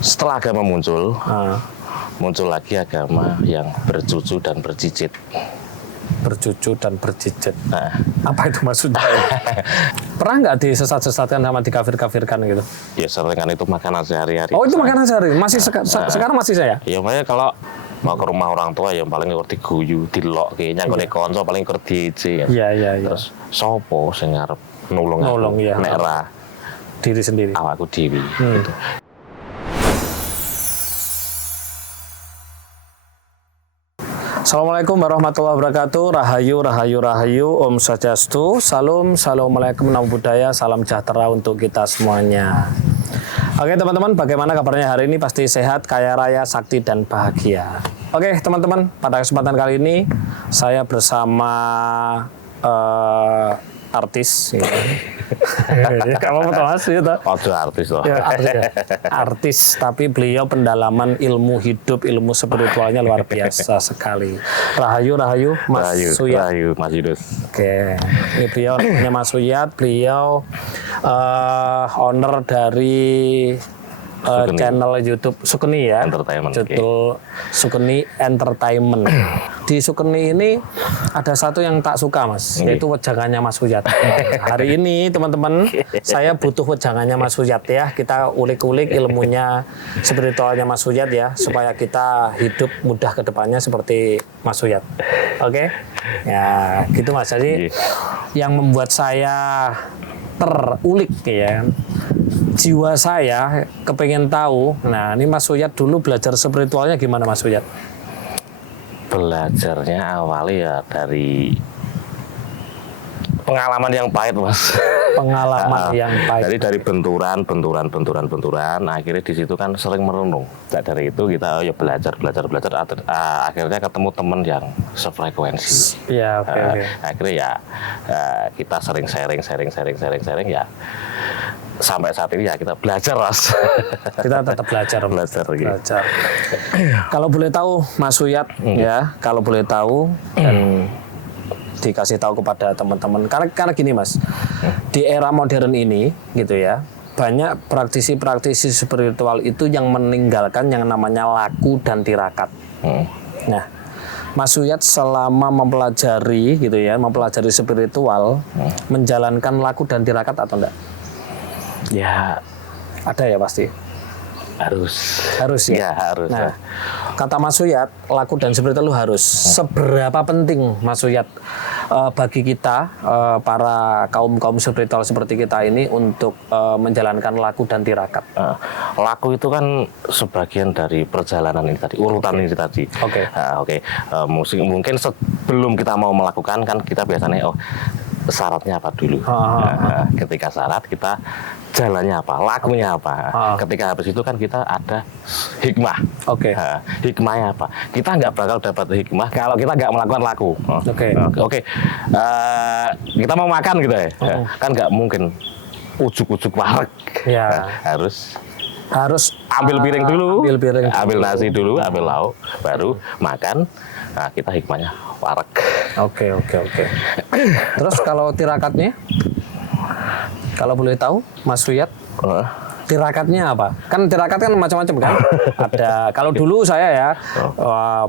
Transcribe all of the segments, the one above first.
Setelah agama muncul, muncul lagi agama yang bercucu dan bercicit. Bercucu dan bercicit. Apa itu maksudnya? Pernah nggak disesat-sesatkan sama dikafir-kafirkan gitu? Ya sering kan itu makanan sehari-hari. Oh itu makanan sehari, masih sekarang masih saya? Ya makanya kalau mau ke rumah orang tua yang paling ngerti guyu, dilok kayaknya ngene konco paling ngerti ya. Iya. Terus sopo sing arep nulung ya. nek ra diri sendiri. Awakku dewi gitu. Assalamualaikum warahmatullahi wabarakatuh. Rahayu, Om Swastiastu. Assalamualaikum namo buddhaya, salam sejahtera untuk kita semuanya. Oke teman-teman, bagaimana kabarnya hari ini? Pasti sehat, kaya raya, sakti, dan bahagia. Oke teman-teman, pada kesempatan kali ini saya bersama artis. Gitu. Kamu betul mas gitu. Artis loh. Ya, artis, tapi beliau pendalaman ilmu hidup, ilmu spiritualnya luar biasa sekali. Rahayu Mas Suyat. Rahayu Mas Yudus. Oke, ini beliau namanya Mas Suyat. Beliau owner dari channel YouTube Sukeni ya. Entertainment. Judul Sukeni Entertainment. Di Sukeni ini ada satu yang tak suka mas, yaitu wejangannya Mas Suyat. Hari ini teman-teman, saya butuh wejangannya Mas Suyat ya. Kita ulik-ulik ilmunya, spiritualnya Mas Suyat ya, supaya kita hidup mudah ke depannya seperti Mas Suyat. Oke? Ya, gitu mas. Jadi yang membuat saya terulik ya, jiwa saya kepengen tahu. Nah ini Mas Suyat dulu belajar spiritualnya gimana Mas Suyat? Belajarnya awalnya ya dari pengalaman yang pahit mas. Pengalaman yang pahit. Jadi dari benturan, akhirnya di situ kan sering merenung. Nah, dari itu kita ya belajar. Akhirnya ketemu teman yang sefrekuensi. Iya, oke. Akhirnya ya kita sering sharing ya. Sampai saat ini ya kita belajar mas. Kita tetap belajar. Belajar. Kalau boleh tahu Mas Suyat ya, kalau boleh tahu dan dikasih tahu kepada teman-teman. Karena gini mas, di era modern ini gitu ya, banyak praktisi-praktisi spiritual itu yang meninggalkan yang namanya laku dan tirakat. Nah, Mas Suyat selama mempelajari gitu ya, mempelajari spiritual, menjalankan laku dan tirakat atau enggak? Ya, ada ya pasti. Harus ya. Ya, harus. Nah, kata Mas Suyat, laku dan spiritual itu harus. Seberapa penting Mas Suyat bagi kita para kaum spiritual seperti kita ini untuk menjalankan laku dan tirakat? Laku itu kan sebagian dari perjalanan ini tadi, urutan ini tadi. Oke. Mungkin sebelum kita mau melakukan kan kita biasanya syaratnya apa dulu. Ketika syarat kita jalannya apa, lakunya apa. Ketika habis itu kan kita ada hikmah. Hikmahnya apa? Kita nggak bakal dapat hikmah kalau kita nggak melakukan laku. Kita mau makan gitu ya, kan nggak mungkin ujuk-ujuk wareg. Harus ambil piring dulu, ambil nasi dulu, ambil lauk, baru makan. Nah, kita hikmahnya wareg. Oke. Terus kalau tirakatnya? Kalau boleh tahu, Mas Suyat, tirakatnya apa? Kan tirakat kan macam-macam kan? Ada. Kalau dulu saya ya,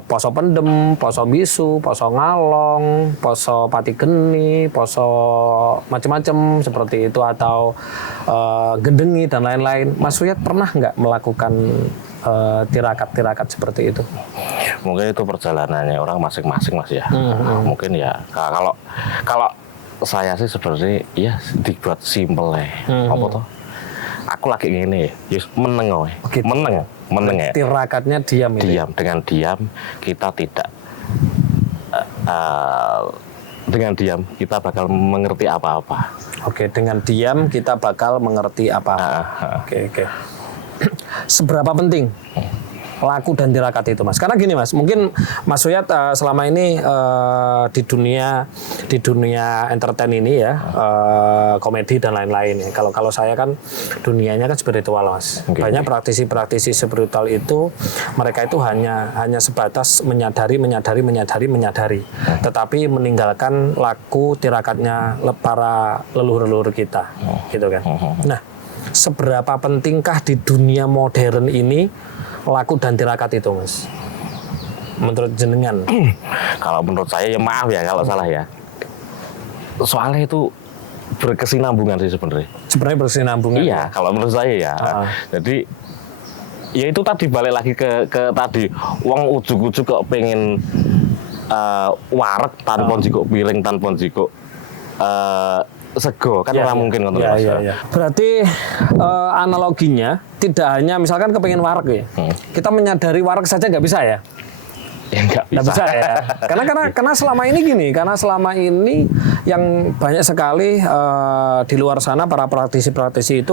poso pendem, poso bisu, poso ngalong, poso pati geni, poso macam-macam seperti itu, atau gendengi dan lain-lain. Mas Suyat pernah nggak melakukan tirakat seperti itu? Mungkin itu perjalanannya orang masing-masing mas ya. Mungkin ya kalau saya sih sebenarnya ya dibuat simple ya. Apa tuh? Aku lagi ngene ya, meneng ya. Tirakatnya diam. Dengan diam kita tidak dengan diam kita bakal mengerti apa-apa. Dengan diam kita bakal mengerti apa-apa. Oke. Seberapa penting laku dan tirakat itu mas? Karena gini mas, mungkin Mas Suyat selama ini di dunia entertain ini ya, komedi dan lain-lain ya. Kalau saya kan dunianya kan spiritual mas. Banyak praktisi spiritual itu mereka itu hanya sebatas menyadari, tetapi meninggalkan laku tirakatnya para leluhur kita, gitu kan. Nah, seberapa pentingkah di dunia modern ini laku dan tirakat itu, Mas? Menurut jenengan? Kalau menurut saya ya maaf ya kalau salah ya. Soalnya itu berkesinambungan sih sebenarnya. Sebenarnya berkesinambungan. Iya, kalau menurut saya ya. Jadi ya itu tadi balik lagi ke tadi uang ujuk-ujuk kok pengen wareg tanpa jiko piring tanpa jiko sego kan ora mungkin ngono Mas. Iya. Berarti analoginya tidak hanya misalkan kepengen wareg ya. Kita menyadari wareg saja nggak bisa ya? Ya nggak bisa ya. Karena selama ini gini, karena selama ini yang banyak sekali di luar sana para praktisi-praktisi itu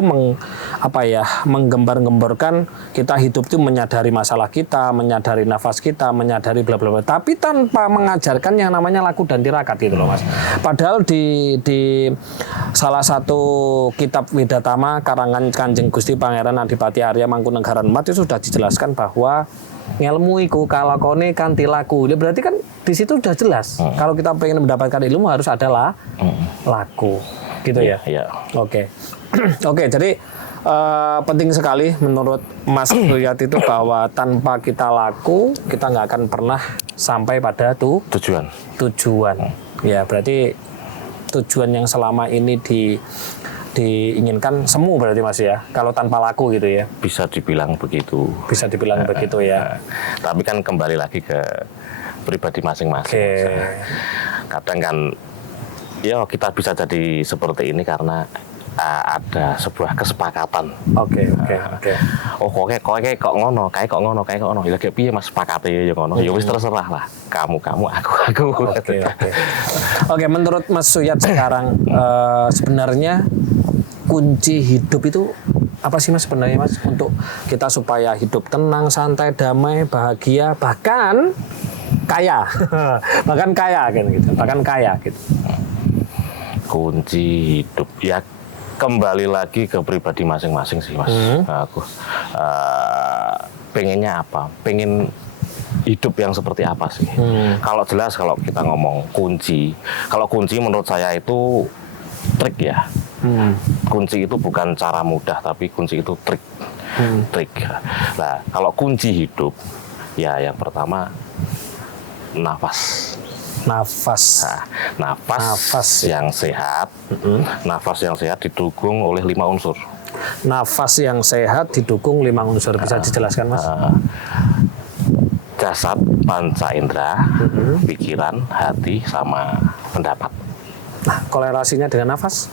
menggembar-gemborkan kita hidup itu menyadari masalah kita, menyadari nafas kita, menyadari bla bla bla. Tapi tanpa mengajarkan yang namanya laku dan tirakat gitu loh Mas. Padahal di salah satu kitab Widatama karangan Kanjeng Gusti Pangeran Adipati Arya Mangkunagaran IV itu sudah dijelaskan bahwa ngelmu iku kalakone kanthi laku. Ya berarti kan di situ sudah jelas. Kalau kita pengen mendapatkan ilmu harus ada laku. Gitu ya. Iya. Oke. Oke, jadi penting sekali menurut Mas Ruyat itu bahwa tanpa kita laku, kita nggak akan pernah sampai pada tujuan. Ya, berarti tujuan yang selama ini diinginkan semu berarti Mas ya, kalau tanpa laku gitu ya. Bisa dibilang begitu. Begitu ya. Tapi kan kembali lagi ke pribadi masing-masing. Kadang kan ya kita bisa jadi seperti ini karena ada sebuah kesepakatan. Oke. Oh kok ngono. Ya kayak piye Mas sepakate ya ngono. Ya wis terserah lah. Kamu aku. Oke, menurut Mas Suyat sekarang sebenarnya kunci hidup itu apa sih Mas sebenarnya Mas untuk kita supaya hidup tenang, santai, damai, bahagia, bahkan kaya. bahkan kaya gitu. Kunci hidup ya kembali lagi ke pribadi masing-masing sih Mas. Aku pengennya apa? Pengen hidup yang seperti apa sih? Kalau jelas kalau kita ngomong kunci menurut saya itu trik ya. Kunci itu bukan cara mudah, tapi kunci itu trik. Nah, kalau kunci hidup, ya yang pertama nafas yang sehat. Nafas yang sehat didukung oleh 5 unsur. Nafas yang sehat didukung 5 unsur. Bisa dijelaskan Mas? Jasad, panca indera, pikiran, hati, sama pendapat. Nah, kolerasinya dengan nafas?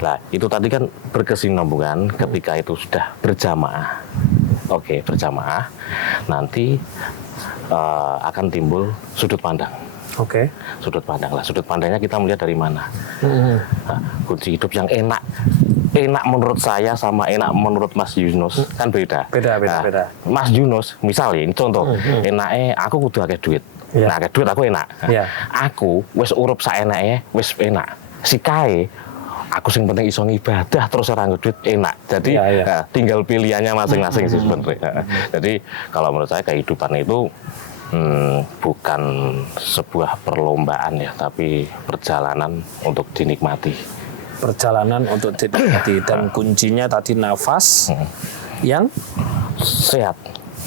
Nah, itu tadi kan berkesinambungan ketika itu sudah berjamaah. Oke, berjamaah. Nanti akan timbul sudut pandang. Oke. Sudut pandang lah. Sudut pandangnya kita melihat dari mana? Nah, kunci hidup yang enak menurut saya sama enak menurut Mas Yunus kan beda. Beda. Mas Yunus misalnya contoh, enaknya aku kudu akeh duit. Nah, akeh duit aku enak. Aku wis urup saenake wis enak. Sikae aku sing penting iso ibadah terus ora duit enak. Jadi tinggal pilihannya masing-masing sih sebenarnya. Jadi kalau menurut saya kehidupan itu bukan sebuah perlombaan ya, tapi perjalanan untuk dinikmati. Dan kuncinya tadi nafas yang sehat.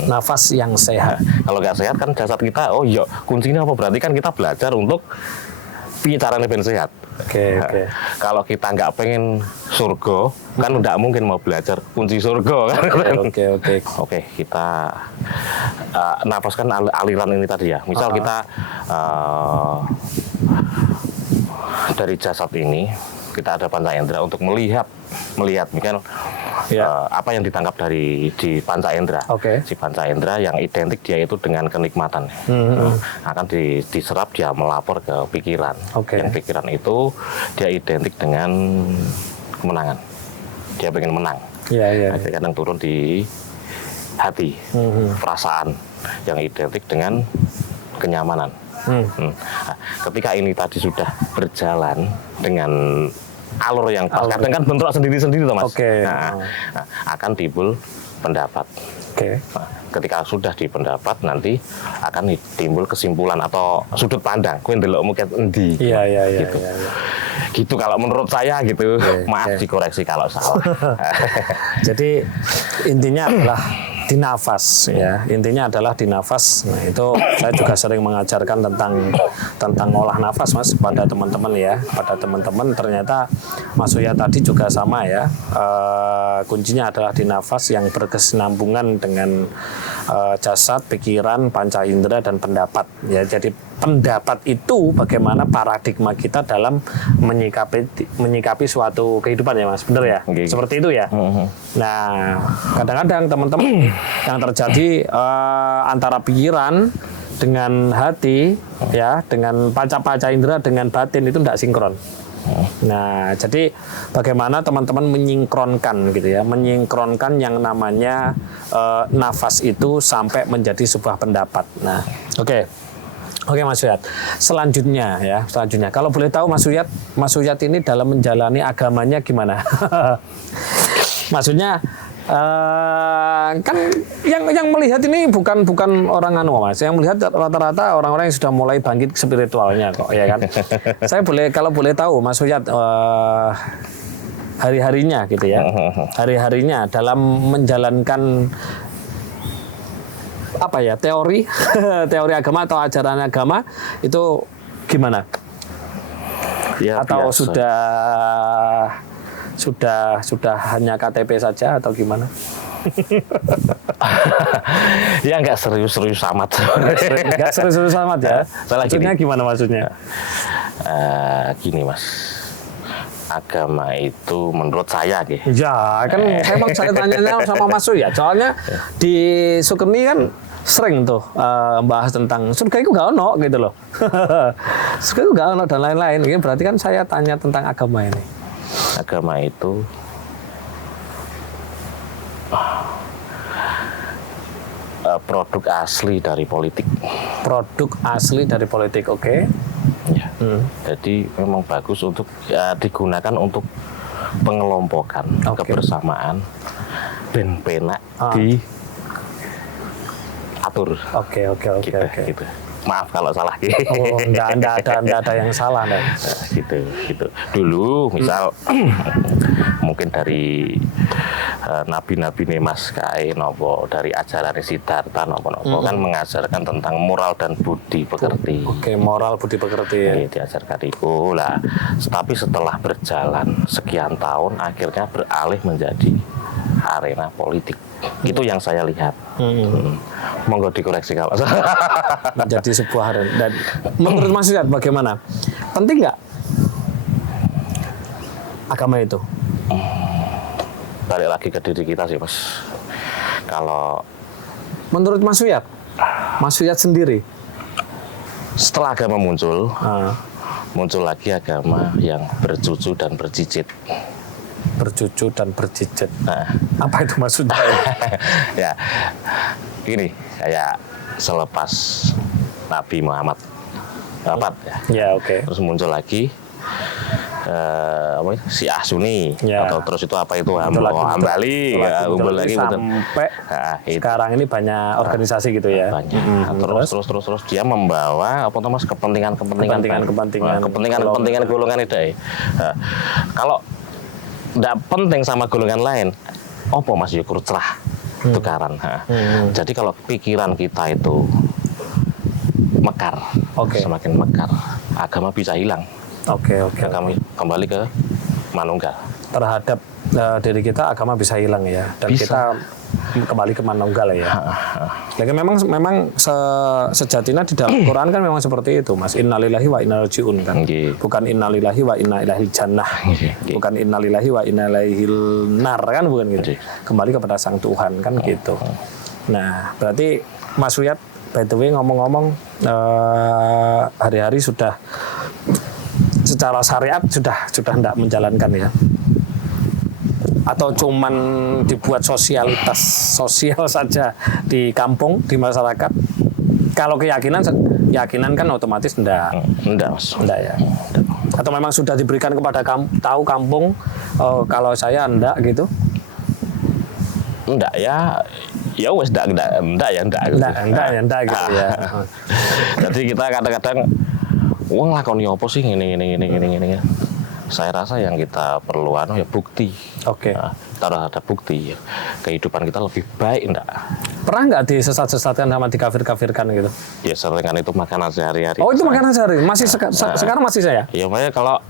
Nafas yang sehat. Kalau nggak sehat kan jasad kita, oh iya kuncinya apa? Berarti kan kita belajar untuk piye caranya ben sehat. Oke. Kalau kita nggak pengen surga, kan nggak mungkin mau belajar kunci surga. Oke, kita nafas kan aliran ini tadi ya. Misal kita dari jasad ini kita ada panca indera untuk melihat mungkin apa yang ditangkap di panca indera. Si panca indera yang identik dia itu dengan kenikmatan. Akan diserap, dia melapor ke pikiran. Yang pikiran itu dia identik dengan kemenangan. Dia pengen menang. Kadang turun di hati, perasaan yang identik dengan kenyamanan. Nah, ketika ini tadi sudah berjalan dengan alur yang pas, kadang kan bentrok sendiri-sendiri toh Mas. Nah, akan timbul pendapat. Oke. Nah, ketika sudah di pendapat nanti akan timbul kesimpulan atau sudut pandang. Kowe ndelokmu ket endi? Iya. Gitu. Gitu kalau menurut saya gitu. Maaf dikoreksi kalau salah. Jadi intinya adalah di nafas ya. Intinya adalah di nafas. Nah, itu saya juga sering mengajarkan tentang olah nafas Mas pada teman-teman ya. Pada teman-teman ternyata Mas Uya tadi juga sama ya. Kuncinya adalah di nafas yang berkesinambungan dengan jasad, pikiran, panca indera dan pendapat ya. Jadi pendapat itu bagaimana paradigma kita dalam menyikapi suatu kehidupan ya Mas, benar ya? Okay. Seperti itu ya. Nah, kadang-kadang teman-teman yang terjadi antara pikiran dengan hati ya, dengan panca indera dengan batin itu tidak sinkron. Nah, jadi bagaimana teman-teman menyingkronkan gitu ya, menyingkronkan yang namanya nafas itu sampai menjadi sebuah pendapat. Nah, Oke Mas Uyat. Selanjutnya kalau boleh tahu Mas Uyat ini dalam menjalani agamanya gimana? Maksudnya kan yang melihat ini bukan orang Mas. Yang melihat rata-rata orang-orang yang sudah mulai bangkit spiritualnya kok, ya kan? Saya kalau boleh tahu Mas Uyat hari-harinya gitu ya. Hari-harinya dalam menjalankan apa ya, teori agama atau ajaran agama itu gimana? Ya, atau biasa. sudah hanya KTP saja atau gimana? Ya nggak serius-serius amat. Nggak serius-serius amat ya. Maksudnya gimana maksudnya? Gini Mas, agama itu menurut saya gitu. Ya kan memang saya tanyanya sama Mas Uyat. Soalnya di Sukeni kan sering tuh bahas tentang surga itu gak ono gitu loh. Surga itu gak ono dan lain-lain. Ini berarti kan saya tanya tentang agama ini. Agama itu produk asli dari politik. Produk asli dari politik, oke. Ya. Jadi memang bagus untuk digunakan untuk pengelompokan, kebersamaan, dan penak di atur. Oke. Gitu. Maaf kalau salah. Oh, enggak ada yang salah, nah. Gitu. Dulu misal mungkin dari nabi-nabi nih Mas Kai nopo dari ajaran Siddhartha nopo kan mengajarkan tentang moral dan budi pekerti. Oke, moral budi pekerti. Ini diajarkan itu lah. Tapi setelah berjalan sekian tahun akhirnya beralih menjadi arena politik. Itu yang saya lihat. Monggo dikoreksi kalau salah. Menjadi sebuah arena. Dan menurut Mas Uyat bagaimana? Penting nggak agama itu? Balik lagi ke diri kita sih Mas. Kalau menurut Mas Uyat sendiri, setelah agama muncul lagi agama yang bercucu dan bercicit. Bercucu dan bercicit. Nah, apa itu maksudnya? Ya, gini, kayak selepas Nabi Muhammad wafat ya, oke. Terus muncul lagi Syiah Sunni atau terus itu apa itu Hambali lagi sampai sekarang ini banyak organisasi gitu ya. Banyak. Terus dia membawa kepentingan golongan itu. Kalau tidak penting sama golongan lain, opo Mas Yukur cerah tukaran. Jadi kalau pikiran kita itu mekar, semakin mekar, agama bisa hilang. Agama kembali ke manunggal. Terhadap diri kita agama bisa hilang ya, dan bisa. Kita kembali ke manunggal ya. Jadi memang sejatinya di dalam Quran kan memang seperti itu Mas. Innalillahi wa inna ilaihi raji'un kan. Bukan innalillahi wa inna ilaihil jannah. Bukan innalillahi wa inna ilaihil nar kan, bukan gitu. Kembali kepada Sang Tuhan kan gitu. Nah, berarti Mas Uyat by the way ngomong-ngomong hari-hari sudah secara syariat sudah tidak menjalankan ya. Atau cuman dibuat sosial saja di kampung, di masyarakat. Kalau keyakinan kan otomatis enggak Mas. Enggak ya. Atau memang sudah diberikan kepada tahu kampung kalau saya enggak gitu. Enggak ya. ya wes ndak gitu ya. Jadi kita kadang-kadang wong lakoni apa sih ngene. Saya rasa yang kita perlu ya bukti. Oke. Nah, harus ada bukti ya. Kehidupan kita lebih baik enggak? Pernah nggak disesat-sesatkan sama dikafir-kafirkan gitu? Ya sering kan itu makanan sehari-hari. Oh itu makanan sehari, masih sekarang masih saya? Ya makanya kalau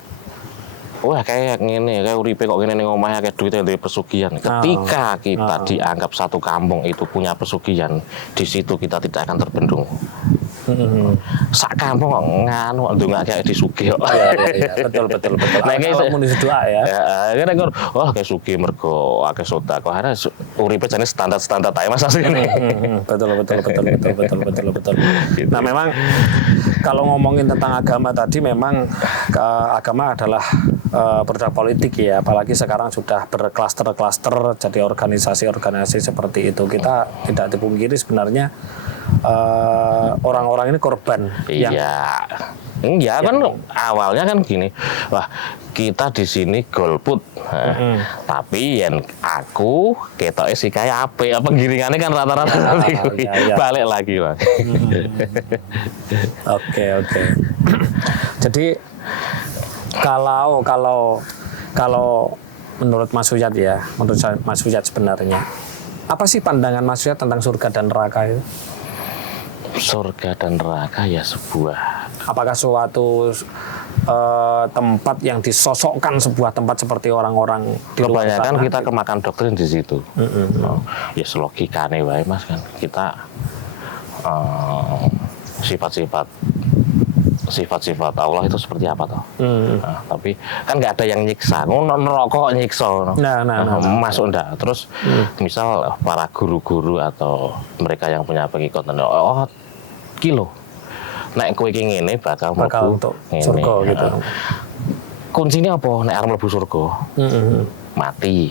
wah kayak gini, kayak uripe kok gini ning omah kayak duitnya dari pesugihan. Ketika kita dianggap satu kampung itu punya pesugihan, di situ kita tidak akan terbendung. Sak kampung kok nganu ndongak kayak disugih kok. Iya, betul. Nah, kalau mau doa ya. Ya kan wah kayak sugih mergo akeh sedekah. Karena uripe jane standar-standar ae Mas asline. Betul. Nah, memang kalau ngomongin tentang agama tadi memang agama adalah produk politik ya, apalagi sekarang sudah berklaster-klaster jadi organisasi seperti itu. Kita tidak dipungkiri sebenarnya orang-orang ini korban. Iya. Iya kan awalnya kan gini, wah kita di sini golput, tapi yang aku ketoke sih kayak apa penggiringannya kan rata-rata balik lagi Bang. Oke. Jadi kalau menurut Mas Suyat ya, menurut Mas Suyat sebenarnya apa sih pandangan Mas Suyat tentang surga dan neraka itu? Surga dan neraka ya sebuah, apakah suatu tempat yang disosokkan sebuah tempat seperti orang-orang di luar sana? Kebanyakan kita kemakan doktrin di situ. Ya logikane wae Mas kan kita sifat-sifat Allah itu seperti apa toh? Nah, tapi kan nggak ada yang nyiksa, neraka nyiksa. Masuk ndak. Terus misal para guru-guru atau mereka yang punya pengikut, kilo nek kowe iki ngene bakal untuk surga gitu. Kuncinya apa nek arep mlebu surga? Mati.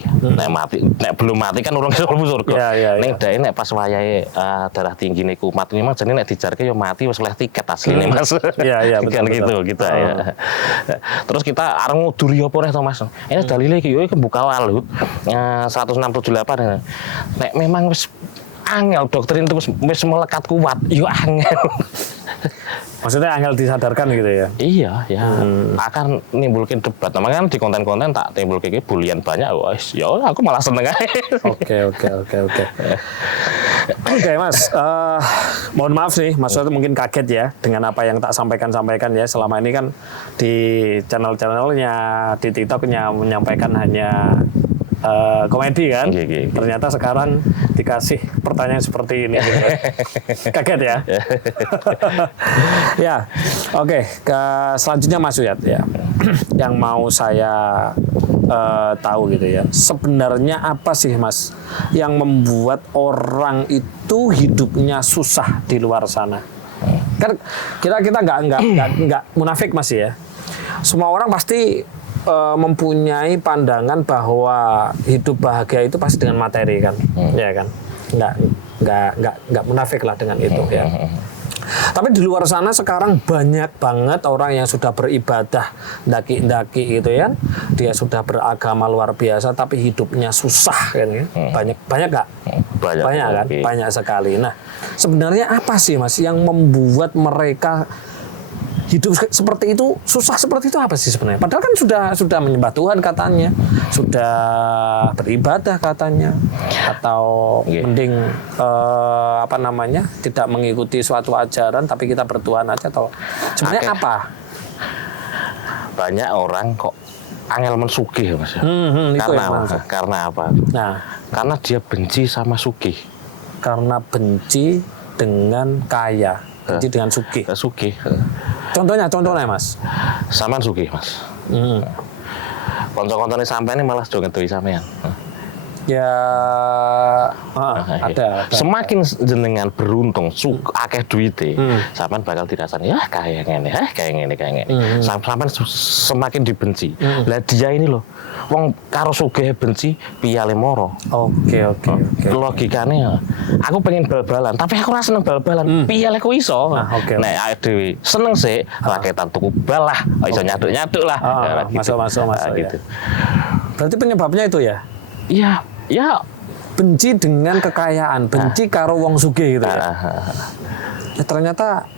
Nek belum mati kan urung iso mlebu surga. Ning dae nek pas wayahe darah tinggine kumat memang jane nek dijarke ya mati wis oleh tiket asline Mas. Iya betul. Gitu ya. Terus kita arep nguduri apa to Mas? Ini dalile iki yo buka walut 168. Nek memang wis angel doktrin itu wis melekat kuat, yo angel. Maksudnya angel disadarkan gitu ya? Iya, ya. Akan nimbulkan debat. Namanya kan di konten-konten tak timbul kayak bulian banyak. Wah, ya aku malah seneng aja. Oke. Oke, Mas. Mohon maaf nih, Mas Suyat mungkin kaget ya dengan apa yang tak sampaikan ya. Selama ini kan di channel-channelnya, di TikToknya menyampaikan hanya komedi kan. Ternyata sekarang dikasih pertanyaan seperti ini. Kaget ya. Ya, oke. Selanjutnya Mas Suyat ya. Yang mau saya tahu gitu ya. Sebenarnya apa sih Mas yang membuat orang itu hidupnya susah di luar sana? Kan kita nggak munafik Mas ya. Semua orang pasti mempunyai pandangan bahwa hidup bahagia itu pasti dengan materi kan, ya kan? Nggak munafik lah dengan itu ya. Tapi di luar sana sekarang banyak banget orang yang sudah beribadah daki-daki gitu ya. Dia sudah beragama luar biasa tapi hidupnya susah kan ya. Banyak nggak? Banyak kan? Banyak sekali. Nah, sebenarnya apa sih Mas yang membuat mereka hidup seperti itu, susah seperti itu apa sih sebenarnya? Padahal kan sudah menyembah Tuhan katanya, sudah beribadah katanya, atau mending tidak mengikuti suatu ajaran tapi kita bertuhan aja atau sebenarnya apa? Banyak orang kok angel mensugih Mas. Karena apa? Nah, karena dia benci sama sugih. Karena benci dengan kaya, benci dengan sugih. Sugih. Contohnya Mas. Sampean sugih Mas. Konco-koncone sampean malah do ngedoi sampean. Ya ada. Semakin jenengan beruntung, akeh duite, sampean bakal dirasani kayak ngene. Sampean semakin dibenci. Lah dia ini loh, wong karo sugih benci, piyale moro. Oke. Logikane aku pengen bal-balan, tapi aku ora seneng bal-balan. Piyale ku iso. Nek awake dhewe seneng sik, raketan tuku bal lah, iso nyaduk-nyaduk lah. Masuk gitu. Berarti penyebabnya itu ya? Iya, ya benci dengan kekayaan, benci karo wong sugih gitu ya. Ya ternyata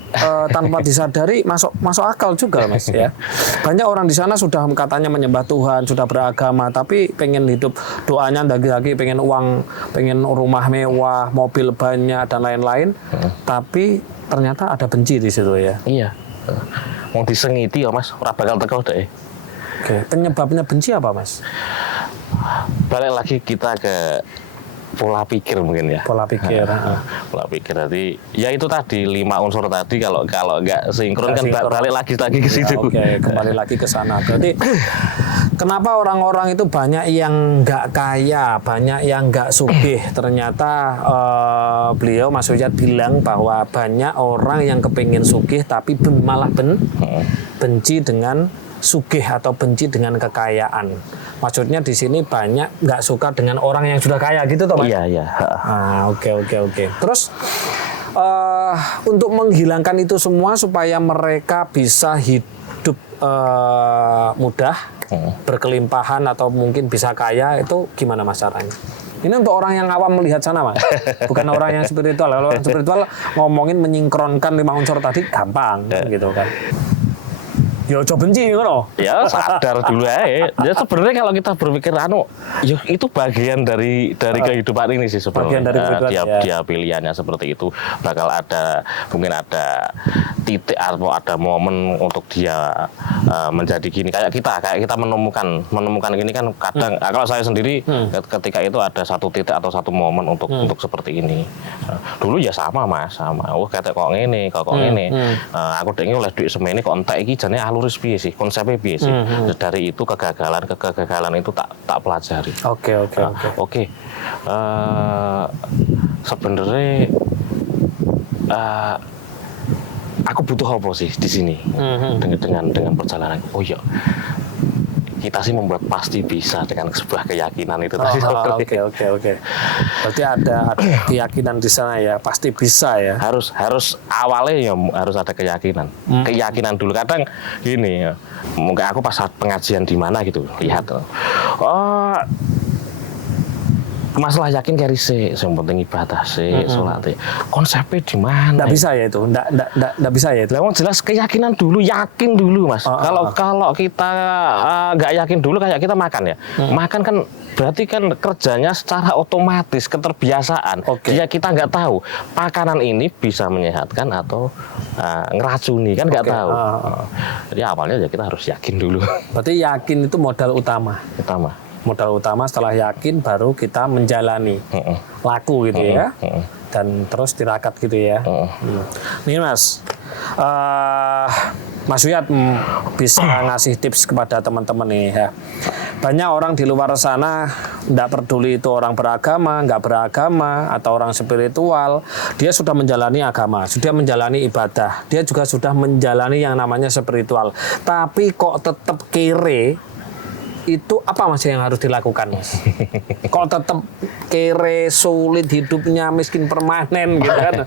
tanpa disadari masuk akal juga Mas ya. Banyak orang di sana sudah katanya menyembah Tuhan, sudah beragama, tapi pengen hidup doanya lagi-lagi pengen uang, pengen rumah mewah, mobil banyak dan lain-lain. Tapi ternyata ada benci di situ ya. Iya. Mau disengiti ya Mas, ora bakal teko deh. Oke, penyebabnya benci apa Mas? Balik lagi kita ke pola pikir mungkin ya. Pola pikir. Pola pikir tadi, ya itu tadi 5 unsur tadi kalau nggak sinkron kan balik lagi ke situ. Oke, kembali lagi ke sana. Berarti kenapa orang-orang itu banyak yang nggak kaya, banyak yang nggak sugih? Ternyata beliau Mas Sujat bilang bahwa banyak orang yang kepingin sugih tapi malah benci dengan sugih atau benci dengan kekayaan. Maksudnya di sini banyak nggak suka dengan orang yang sudah kaya gitu toh Mas? Iya. Oke. Terus untuk menghilangkan itu semua supaya mereka bisa hidup mudah, berkelimpahan atau mungkin bisa kaya, itu gimana Mas caranya? Ini untuk orang yang awam melihat sana Mas, bukan orang yang spiritual. Kalau orang spiritual ngomongin menyingkronkan 5 unsur tadi gampang gitu kan. Ya coba benci ngono. Ya sadar dulu aja. Ya sebenarnya kalau kita berpikir ya itu bagian dari kehidupan ini sih sebenarnya. Bagian dari kehidupan, dia pilihannya seperti itu. Bakal mungkin ada titik atau ada momen untuk dia menjadi gini. Kayak kita menemukan gini kan kadang kalau saya sendiri ketika itu ada satu titik atau satu momen untuk seperti ini. Dulu ya sama Mas, sama. Kata kok ngene, kok ngene. Aku dengi oleh duit semene kok entek iki jane luris piye sih, konsepnya piye sih. Dari itu kegagalan itu tak pelajari. Oke. Sebenarnya aku butuh apa sih di sini dengan perjalanan. Oh iya, kita sih membuat pasti bisa dengan sebuah keyakinan itu tadi. Oke. Berarti ada keyakinan di sana ya, pasti bisa ya. Harus awalnya ya harus ada keyakinan. Keyakinan dulu. Kadang gini ya, mungkin aku pas pengajian di mana gitu lihat. Masalah yakin kari sih, yang penting ibadah sih, sholat. Konsepnya di mana? Nggak bisa ya itu, nggak bisa ya itu. Lah jelas keyakinan dulu, yakin dulu Mas. Kalau kita nggak yakin dulu kayak kita makan ya, makan kan berarti kan kerjanya secara otomatis keterbiasaan. Dia kita nggak tahu makanan ini bisa menyehatkan atau ngeracuni kan nggak tahu. Jadi awalnya ya kita harus yakin dulu. Berarti yakin itu modal utama. Modal utama, setelah yakin baru kita menjalani laku gitu ya, dan terus tirakat gitu ya. Nih Mas, Mas Suyat bisa ngasih tips kepada teman-teman nih ya. Banyak orang di luar sana nggak peduli itu orang beragama, nggak beragama, atau orang spiritual, dia sudah menjalani agama, sudah menjalani ibadah, dia juga sudah menjalani yang namanya spiritual, tapi kok tetap kere. Itu apa Mas yang harus dilakukan Mas? Kok tetap kere, sulit hidupnya, miskin permanen gitu kan?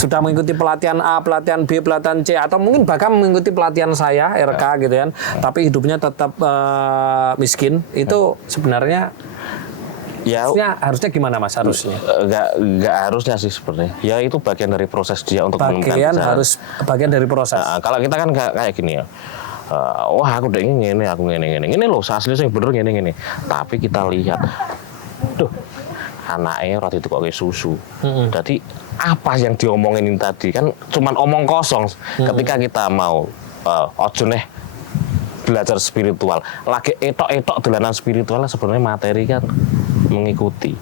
Sudah mengikuti pelatihan A, pelatihan B, pelatihan C, atau mungkin bahkan mengikuti pelatihan saya RK gitu kan, tapi hidupnya tetap miskin. Itu sebenarnya ya harusnya gimana Mas harusnya? Nggak harusnya sih sebenarnya. Ya itu bagian dari proses dia untuk menemukan bagian dari proses. Kalau kita kan kayak gini ya. Wah aku udah ini loh asli sih bener gini. Tapi kita lihat, anaknya roti itu kok kayak susu. Jadi apa yang diomongin tadi kan cuman omong kosong. Ketika kita mau ojo nih belajar spiritual, lagi etok dolanan spiritual, sebenarnya materi kan mengikuti.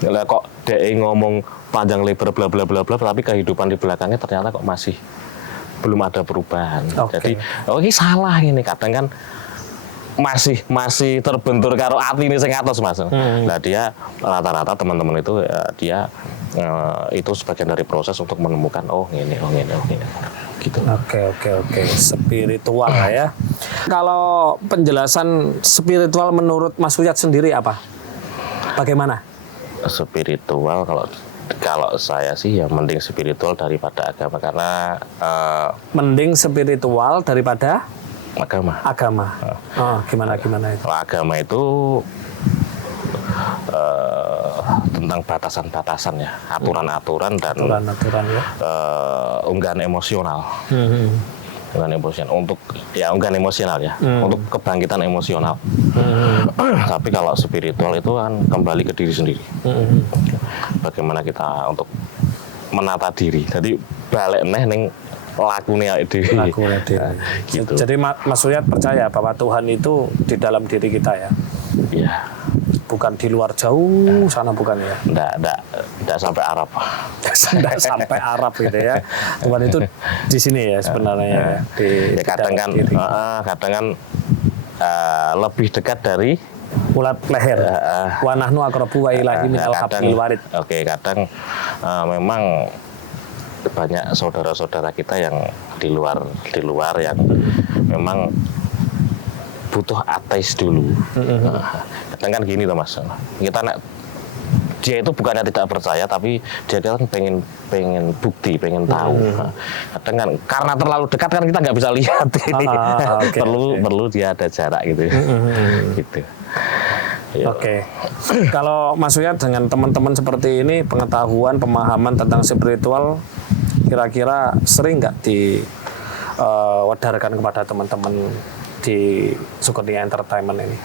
Lah kok dia ngomong panjang lebar bla bla bla bla, tapi kehidupan di belakangnya ternyata kok masih belum ada perubahan. Jadi ini salah ini kadang kan masih terbentur karo ati ini sing atos Mas. Nah dia rata-rata teman-teman itu dia itu sebagian dari proses untuk menemukan ini gitu. Oke. Spiritual ya. Kalau penjelasan spiritual menurut Mas Suyat sendiri apa? Bagaimana? Spiritual kalau saya sih ya mending spiritual daripada agama karena mending spiritual daripada agama. Gimana itu? Agama itu tentang batasan-batasan ya, aturan-aturan dan aturan-aturan ya. unggahan emosional. Unggahan emosional untuk unggahan emosional ya, untuk kebangkitan emosional. Tapi kalau spiritual itu kan kembali ke diri sendiri. Bagaimana kita untuk menata diri. Jadi balik ning lakune awake dhewe. Lakune dhewe. Gitu. Jadi Mas Suyat percaya bahwa Tuhan itu di dalam diri kita ya. Iya. Bukan di luar jauh sana, bukan ya? Enggak sampai Arab. Enggak sampai Arab gitu ya. Tuhan itu di sini ya sebenarnya ya. Di kadang kan lebih dekat dari ulat leher. Wa nahnu aqrabu wa ilaihi minal hablil warid. Oke, kadang memang banyak saudara-saudara kita yang di luar yang memang butuh ateis dulu. Kadang kan gini loh Mas, dia itu bukannya tidak percaya, tapi dia kan pengen bukti, pengen tahu. Kadang kan karena terlalu dekat kan kita nggak bisa lihat ini. Perlu dia ada jarak gitu. Gitu. Oke. Kalau Mas Suyat dengan teman-teman seperti ini, pengetahuan, pemahaman tentang spiritual, kira-kira sering nggak diwadarkan kepada teman-teman di Sukeni Entertainment ini?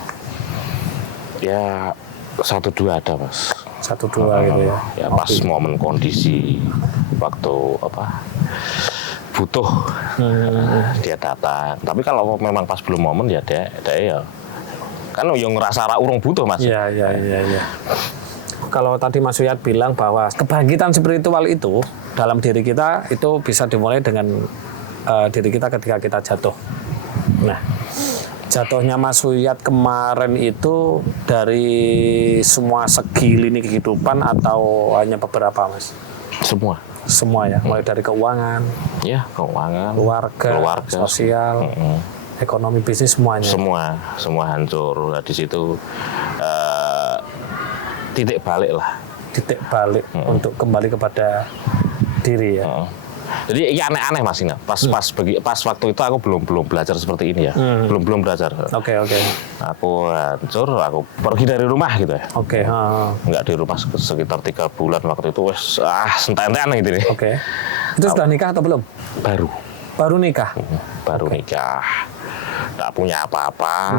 Ya 1-2 ada Mas. 1-2 gitu ya. Ya pas momen kondisi waktu butuh dia datang. Tapi kalau memang pas belum momen ya dia ya kan yang ngerasa urung butuh Mas. Iya. Kalau tadi Mas Suyat bilang bahwa kebangkitan spiritual itu dalam diri kita itu bisa dimulai dengan diri kita ketika kita jatuh. Nah, jatuhnya Mas Suyat kemarin itu dari semua segi lini kehidupan atau hanya beberapa Mas? Semua ya, mulai dari keuangan. Ya, keuangan, keluarga. Sosial. Ekonomi, bisnis, semuanya. Semua hancur. Nah, di situ titik balik untuk kembali kepada diri ya. Jadi ya aneh-aneh Mas ini. Pas waktu itu aku belum belajar seperti ini ya. Belum belajar. Oke. Aku hancur, aku pergi dari rumah gitu ya. Oke. Enggak di rumah sekitar 3 bulan waktu itu wes sentai-sentaian gitu nih. Oke. Itu sudah nikah atau belum? Baru nikah. Baru nikah. Nggak punya apa-apa.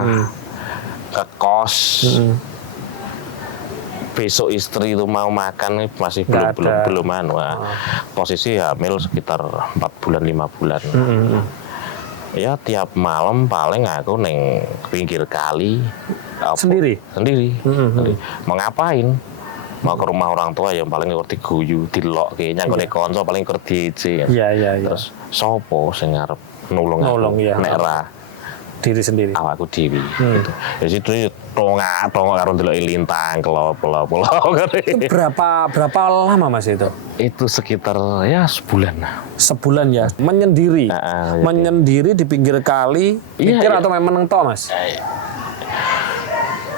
Ke kos. Besok istri itu mau makan masih belum posisi hamil sekitar 4 bulan 5 bulan. Ya tiap malam paling aku neng pinggir kali sendiri. Mau ngapain? Mau ke rumah orang tua yang paling ngerti guyu dilok kayaknya nggone konco paling ngerti DJ. Iya. Terus sopo sing ngarep nulung ya. Nek ra diri sendiri. Awakku dewi. Gitu. Di situ tongak karo ndeloki lintang pulau. Itu berapa lama Mas itu? Itu sekitar ya sebulan. Sebulan ya. Menyendiri. Menyendiri di pinggir kali. Mikir atau memang neng to Mas?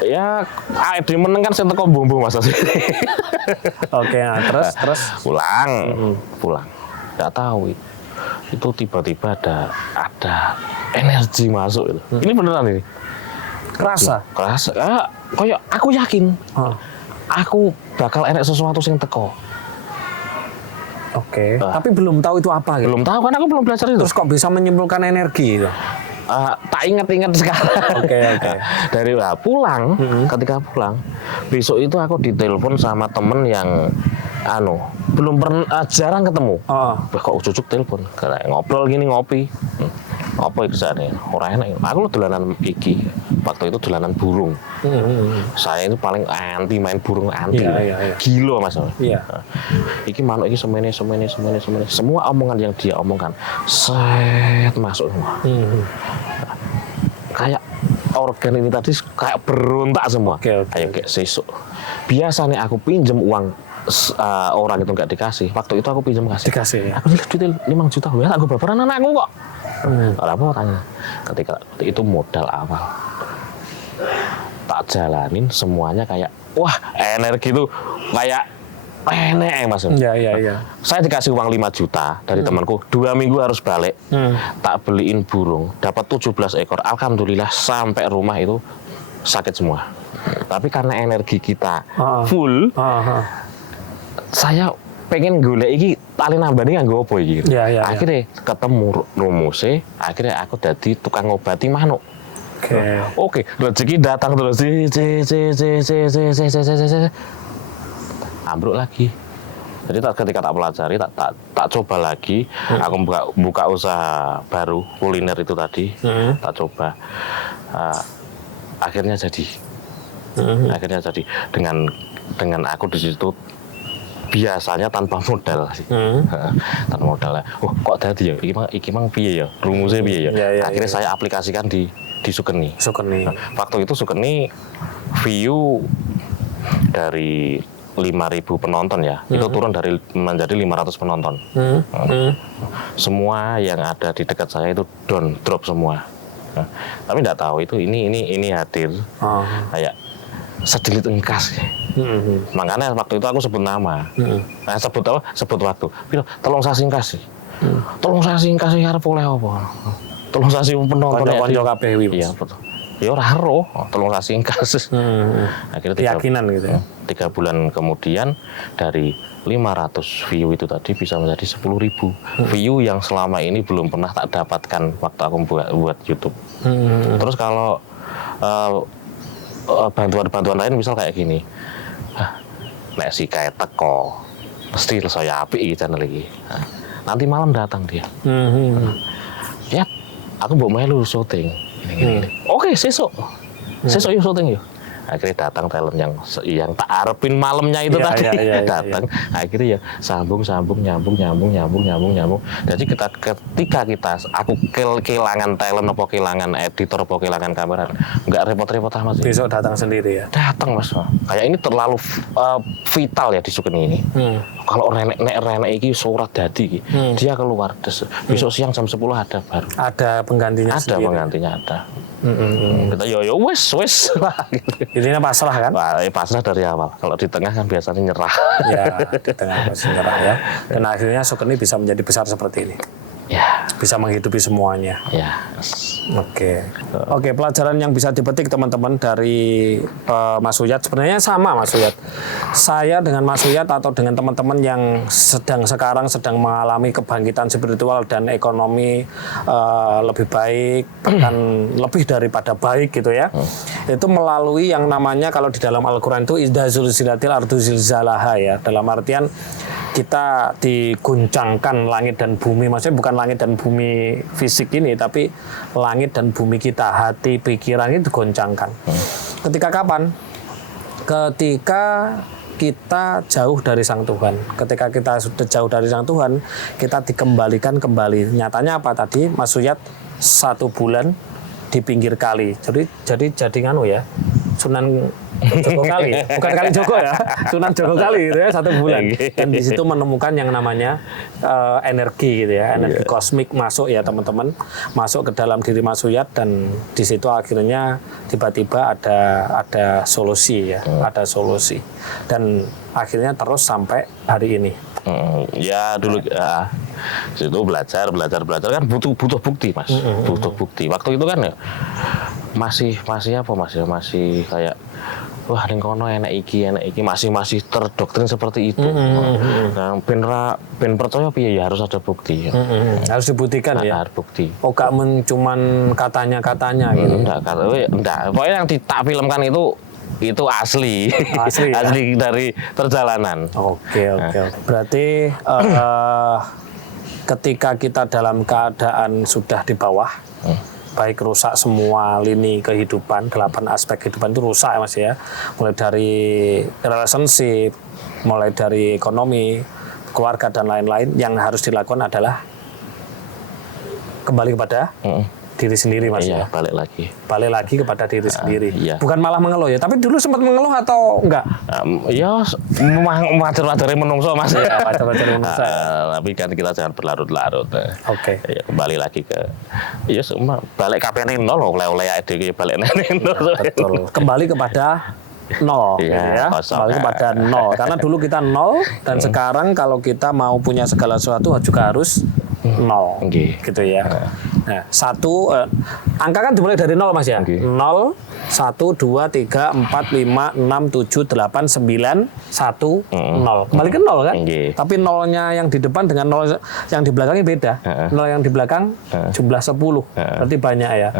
Ya, di meneng kan saya teko bumbu Mas. Oke, terus pulang. Nggak tahu itu tiba-tiba ada energi masuk itu. Ini beneran ini. Kerasa. Kayak aku yakin. Aku bakal enek sesuatu yang teko. Oke. Tapi belum tahu itu apa gitu. Belum tahu kan aku belum belajar itu. Terus kok bisa menyimpulkan energi itu? Tak ingat sekarang. Oke. Dari pulang, ketika pulang, besok itu aku ditelepon sama temen yang belum pernah jarang ketemu. Kok cucuk telepon, kayak ngobrol gini ngopi. Apa itu sana? Orang enak. Aku dolanan iki. Waktu itu dolanan burung. Saya itu paling anti main burung anti. Iya. Gila Mas. Iya. Iki manuk iki semene. Semua omongan yang dia omongkan set masuk semua. Kayak organ ini tadi kayak berontak semua. Oke. Kayak sesuk. Biasanya aku pinjem uang orang itu nggak dikasih. Waktu itu aku pinjam dikasih. Ya. Aku duit 5 juta. Ya aku baperan anakku kok. Apa tanya? Ketika itu modal awal. Tak jalanin semuanya kayak wah energi itu kayak enek Mas. Iya. Saya dikasih uang 5 juta dari temanku. 2 minggu harus balik. Tak beliin burung. Dapat 17 ekor. Alhamdulillah sampai rumah itu sakit semua. Tapi karena energi kita full, saya pengen golek iki tali nambani nganggo apa iki. Akhirnya ketemu rumusnya, akhirnya aku jadi tukang ngobati manuk. Oke, rezeki datang terus ambruk lagi. Jadi ketika tak pelajari, tak coba lagi, aku buka usaha baru kuliner itu tadi, tak coba. Akhirnya jadi dengan aku di situ biasanya tanpa modal sih, tanpa modal. Kok tadi ya, iki mang piye ya, rumusnya piye ya. Akhirnya saya aplikasikan di Sukeni. Waktu itu Sukeni view dari 5.000 penonton ya, itu turun menjadi 500 penonton. Semua yang ada di dekat saya itu drop semua. Tapi nggak tahu itu ini hadir kayak sedelit engkas. Makanya waktu itu aku sebut nama. Sebut apa? Sebut waktu. Tolong saya singkas. Tolong saya singkas arep oleh apa? Tolong saya penonton kanca kabeh kuwi. Iya, betul. Ya ora ero, tolong saya singkas. Akhirnya keyakinan gitu ya. 3 bulan kemudian dari 500 view itu tadi bisa menjadi 10.000 view yang selama ini belum pernah tak dapatkan waktu aku buat YouTube. Terus kalau bantuan lain misal kayak gini, nek si kayak teko pasti saya apik iki channel iki. Nanti malam datang dia. Ya, aku mau melu syuting. Oke, sesuk yuk syuting yuk. Akhirnya datang talent yang tak arepin malamnya itu tadi datang. Akhirnya ya sambung nyambung. Jadi ketika aku kehilangan talent apa kehilangan editor apa kehilangan kamera, nggak repot-repot amat sih. Besok datang sendiri ya. Datang Mas. Kayak ini terlalu vital ya di Sukeni ini. Kalau renek iki surat dadi dia keluar. Besok siang jam 10 ada baru. Ada penggantinya sendiri. Ada penggantinya ada. Kita yo wes lah gitu. Intinya pasrah kan? Pasrah dari awal. Kalau di tengah kan biasanya nyerah. Ya, di tengah masih nyerah ya. Dan akhirnya Sukeni bisa menjadi besar seperti ini. Ya. Bisa menghidupi semuanya. Ya. Oke, pelajaran yang bisa dipetik teman-teman dari Mas Uyat sebenarnya sama Mas Uyat. Saya dengan Mas Uyat atau dengan teman-teman yang sekarang sedang mengalami kebangkitan spiritual dan ekonomi lebih baik, bahkan lebih daripada baik gitu ya. Itu melalui yang namanya kalau di dalam Al-Qur'an itu idza zulzilatil ardu zilzalaha ya. Dalam artian kita diguncangkan langit dan bumi, maksudnya bukan langit dan bumi fisik ini, tapi langit dan bumi kita, hati, pikiran itu digoncangkan. Ketika kapan? Ketika kita jauh dari Sang Tuhan. Ketika kita sudah jauh dari Sang Tuhan, kita dikembalikan kembali. Nyatanya apa tadi, Mas Uyat 1 bulan di pinggir kali. Jadi nganu ya, Sunan Joko Kali, bukan Kali Joko ya, Sunan Joko Kali gitu ya 1 bulan. Dan di situ menemukan yang namanya energi gitu ya, energi kosmik masuk ya teman-teman, masuk ke dalam diri Mas Uyat dan di situ akhirnya tiba-tiba ada solusi ya, ada solusi dan akhirnya terus sampai hari ini. Ya dulu situ belajar kan butuh bukti Mas, butuh bukti. Waktu itu kan ya masih kayak wah ning kono enak iki masih terdoktrin seperti itu. Nah, ben percaya piye ya harus ada bukti. Harus dibuktikan ya. Harus bukti. Oh gak cuman katanya gitu. Enggak. Pokoknya yang tak filmkan itu asli ya? Asli dari perjalanan. Oke. Berarti ketika kita dalam keadaan sudah di bawah, baik rusak semua lini kehidupan, 8 aspek kehidupan itu rusak ya Mas ya. Mulai dari relationship, mulai dari ekonomi, keluarga dan lain-lain, yang harus dilakukan adalah kembali kepada diri sendiri Mas ya. Balik lagi kepada diri sendiri. Bukan malah mengeluh ya, tapi dulu sempat mengeluh atau enggak? Ya wajar-wajarnya menungso Mas. Ya, wajar-wajarnya menungso. Tapi kan kita jangan berlarut-larut. Oke. Ya, kembali lagi ke semua balik KPN nol oleh dhewe balik nol. Betul. Kembali kepada nol ya. Kembali kepada nol. Karena dulu kita nol dan sekarang kalau kita mau punya segala sesuatu juga harus nol. Gitu ya. Nah, angka kan dimulai dari 0 Mas ya. 0, 1, 2, 3, 4, 5, 6, 7, 8, 9, 1, 0. Kembali ke 0 kan? Tapi nolnya yang di depan dengan nol yang di belakangnya beda. Nol yang di belakang jumlah 10. Berarti banyak ya.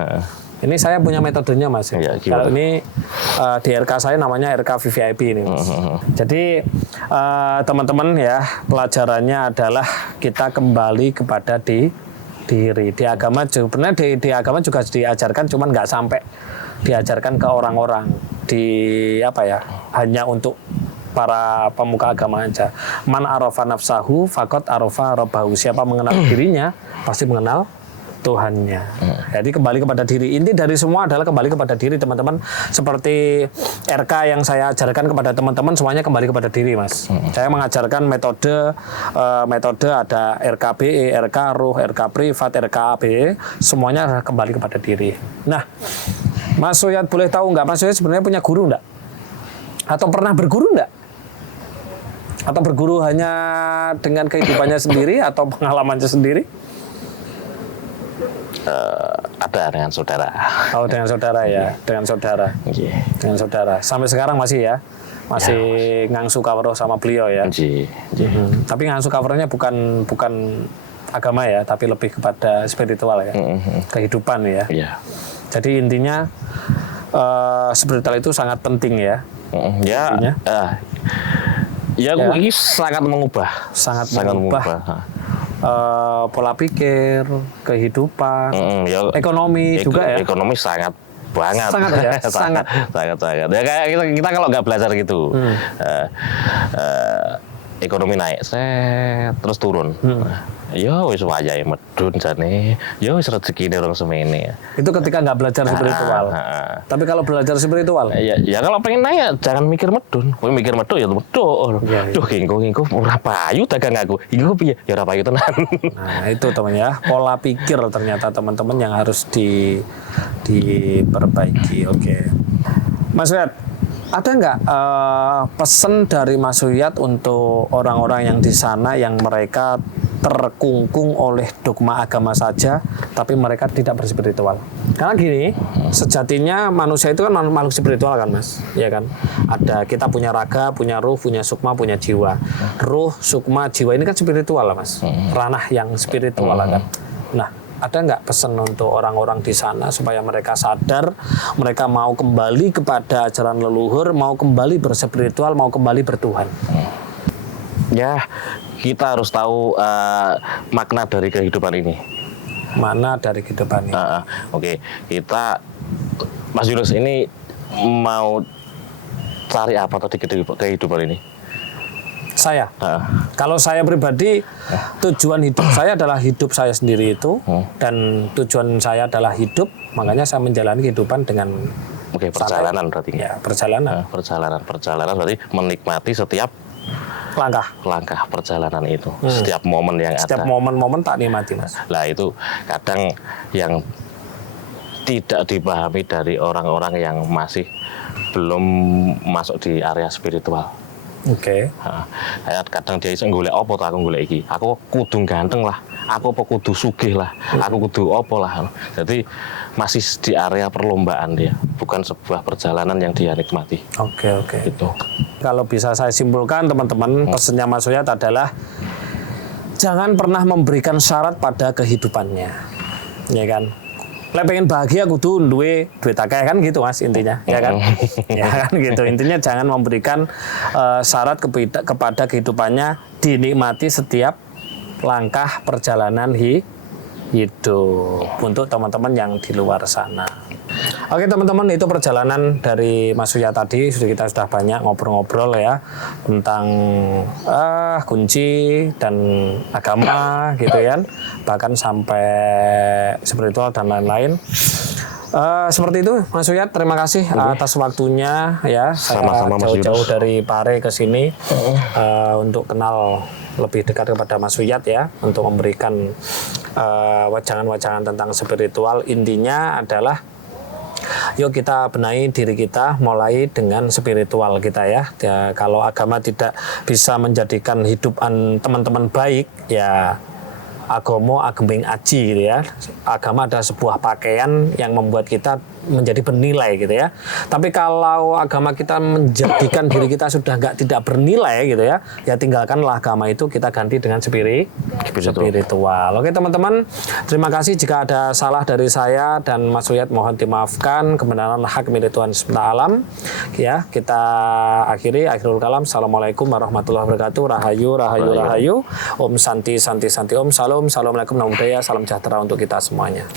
Ini saya punya metodenya Mas. Kalau ini di RK saya namanya RK VVIP ini Mas. Jadi teman-teman ya, pelajarannya adalah kita kembali kepada diri. Di agama sebenarnya di agama juga diajarkan, cuman nggak sampai diajarkan ke orang-orang hanya untuk para pemuka agama aja. Man arafa nafsahu faqad arafa rabbahu. Siapa mengenal dirinya pasti mengenal Tuhannya. Jadi kembali kepada diri. Inti dari semua adalah kembali kepada diri, teman-teman. Seperti RK yang saya ajarkan kepada teman-teman, semuanya kembali kepada diri, Mas. Saya mengajarkan metode ada RKBE, RK Ruh, RK Privat, RKABE, semuanya kembali kepada diri. Nah, Mas Suyat boleh tahu nggak, Mas Suyat sebenarnya punya guru nggak? Atau pernah berguru nggak? Atau berguru hanya dengan kehidupannya sendiri atau pengalamannya sendiri? Ada dengan saudara. Oh, dengan saudara ya, dengan saudara. Dengan saudara. Sampai sekarang masih ya? Masih ngangsu kawruh sama beliau ya? Tapi ngangsu kawruhnya bukan agama ya, tapi lebih kepada spiritual ya, kehidupan ya. Jadi intinya spiritual itu sangat penting ya. Ini sangat mengubah. Sangat mengubah. Pola pikir, kehidupan, ekonomi juga ya. Ekonomi sangat banget. Sangat ya, sangat. Ya kayak kita kalau nggak belajar gitu, ekonomi naik, terus turun. Ya wis wayahe medun jane. Ya wis rezekine orang semene. Itu ketika nggak belajar spiritual. Tapi kalau belajar spiritual? Ya kalau pengen naik ya jangan mikir medun. Kowe mikir medun ya medun. Duh kingko ora payu dagang aku. Iku piye? Ya ora payu tenan. Nah, itu teman ya. Pola pikir ternyata teman-teman yang harus diperbaiki. Oke. Mas Suyat, ada nggak pesan dari Mas Suyat untuk orang-orang yang di sana yang mereka terkungkung oleh dogma agama saja, tapi mereka tidak berspiritual? Karena gini, sejatinya manusia itu kan makhluk spiritual kan Mas, ya kan? Kita punya raga, punya ruh, punya sukma, punya jiwa. Ruh, sukma, jiwa ini kan spiritual lah Mas, ranah yang spiritual kan. Nah, ada nggak pesan untuk orang-orang di sana supaya mereka sadar, mereka mau kembali kepada ajaran leluhur, mau kembali berspiritual, mau kembali bertuhan? Ya, kita harus tahu makna dari kehidupan ini. Makna dari kehidupan ini. Oke. Kita, Mas Yunus ini mau cari apa tadi kehidupan ini? Saya, kalau saya pribadi, tujuan hidup saya adalah hidup saya sendiri itu, dan tujuan saya adalah hidup, makanya saya menjalani kehidupan dengan perjalanan berarti. Ya, perjalanan. Perjalanan berarti menikmati setiap langkah perjalanan itu, setiap momen yang setiap ada. Momen-momen tak nikmati Mas. Lah itu kadang yang tidak dipahami dari orang-orang yang masih belum masuk di area spiritual. Oke. Kadang dia iso golek apa to aku golek iki. Aku kudu ganteng lah. Aku apa kudu sugih lah. Aku kudu apa lah. Jadi masih di area perlombaan dia, bukan sebuah perjalanan yang dia nikmati. Oke. Gitu. Kalau bisa saya simpulkan teman-teman, pesannya Mas Suyat adalah jangan pernah memberikan syarat pada kehidupannya. Ya kan? Lek pengen bahagia kudu duwe duit akeh kan gitu Mas intinya, ya kan? Ya kan gitu. Intinya jangan memberikan syarat kepada kehidupannya, dinikmati setiap langkah perjalanan hidup untuk teman-teman yang di luar sana. Oke teman-teman, itu perjalanan dari Mas Suyat tadi. Kita sudah banyak ngobrol-ngobrol ya tentang kunci dan agama gitu ya, bahkan sampai spiritual dan lain-lain. Seperti itu Mas Suyat, terima kasih atas waktunya ya. Sama-sama saya jauh-jauh dari Pare ke sini untuk kenal lebih dekat kepada Mas Suyat ya, untuk memberikan wajangan-wajangan tentang spiritual. Intinya adalah yuk kita benahi diri kita mulai dengan spiritual kita ya. Kalau agama tidak bisa menjadikan hidup teman-teman baik ya, agomo ageming aji gitu ya. Agama adalah sebuah pakaian yang membuat kita menjadi bernilai gitu ya. Tapi kalau agama kita menjadikan diri kita sudah tidak bernilai gitu ya, ya tinggalkanlah agama itu, kita ganti dengan spiritual. Oke teman-teman, terima kasih jika ada salah dari saya dan Mas Suyat, mohon dimaafkan. Kebenaran hak milik Tuhan SWT alam. Ya, kita akhirul kalam. Assalamualaikum warahmatullahi wabarakatuh. Rahayu, rahayu, rahayu. Om Santi, Santi, Santi. Om Salam. Assalamualaikum, namo buddhaya. Salam sejahtera untuk kita semuanya.